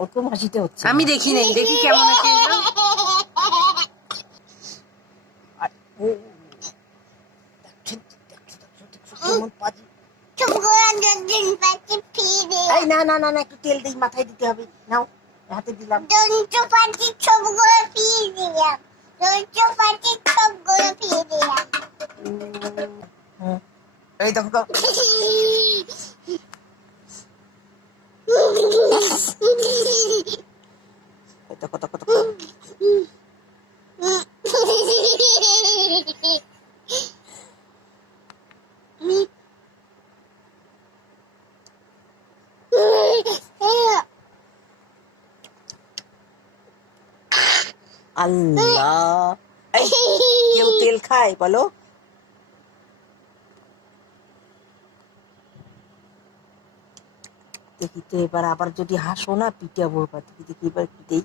ওরকম হাসিতে হচ্ছে আমি দেখি নাই দেখি কেমন আছে না না না না একটু তেল দিই মাথায় দিতে হবে। নাও হাতে সবগুলো সবগুলো দিলাম এই দেখো। তো, এই দেখো দেখো দেখো আল্লাহ এই কেউ তেল খায় বলো দেখি তো এবার আবার যদি হাসো না পিঠে বলবা দেখি দেখি এবার পিটেই